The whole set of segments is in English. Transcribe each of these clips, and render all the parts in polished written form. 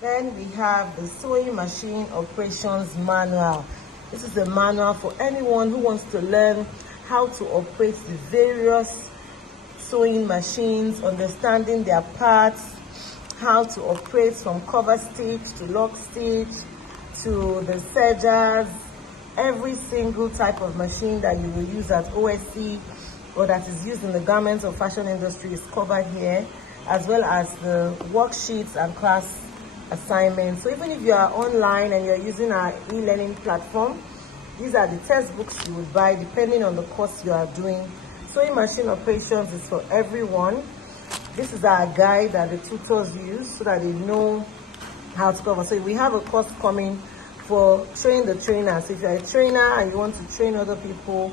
Then we have the sewing machine operations manual. This is a manual for anyone who wants to learn how to operate the various sewing machines, understanding their parts, how to operate from cover stitch to lock stitch to the sergers. Every single type of machine that you will use at OSC or that is used in the garments or fashion industry is covered here, as well as the worksheets and class assignments. So even if you are online and you're using our e-learning platform, these are the textbooks you would buy depending on the course you are doing. Sewing machine operations is for everyone. This is our guide that the tutors use so that they know how to cover. So we have a course coming for train the trainers. If you're a trainer and you want to train other people,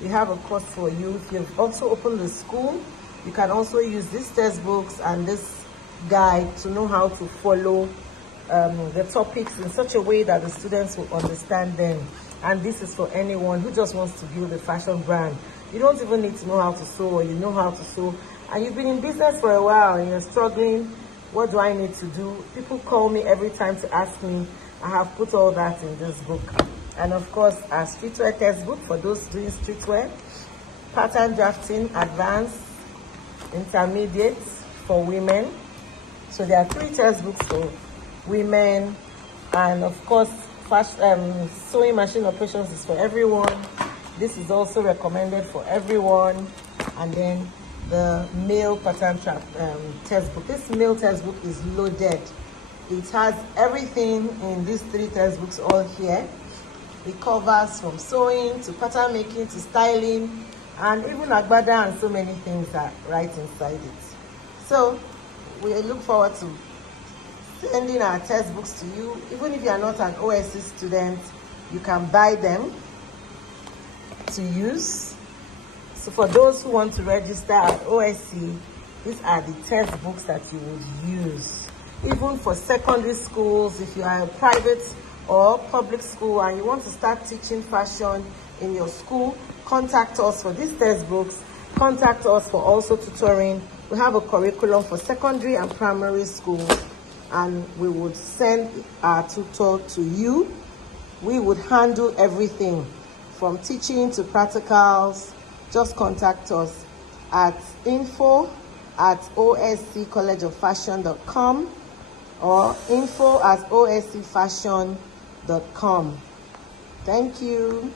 we have a course for you. If you've also opened the school, you can also use these textbooks and this guide to know how to follow the topics in such a way that the students will understand them. And this is for anyone who just wants to build a fashion brand. You don't even need to know how to sew, or you know how to sew, and you've been in business for a while and you're struggling. What do I need to do? People call me every time to ask me. I have put all that in this book. And of course, our streetwear textbook for those doing streetwear, pattern drafting, advanced, intermediate for women. So there are 3 textbooks for women, and of course, sewing machine operations is for everyone. This is also recommended for everyone. And then the male pattern textbook. This male textbook is loaded. It has everything in these 3 textbooks all here. It covers from sewing to pattern making to styling, and even agbada and so many things are right inside it. So we look forward to sending our textbooks to you. Even if you are not an OSC student, you can buy them to use. So for those who want to register at OSC, these are the textbooks that you would use. Even for secondary schools, if you are a private or public school and you want to start teaching fashion in your school, contact us for these textbooks. Contact us for also tutoring. We have a curriculum for secondary and primary schools, and we would send our tutor to you. We would handle everything from teaching to practicals. Just contact us at info@osccollegeoffashion.com or info@oscfashion.com. Thank you.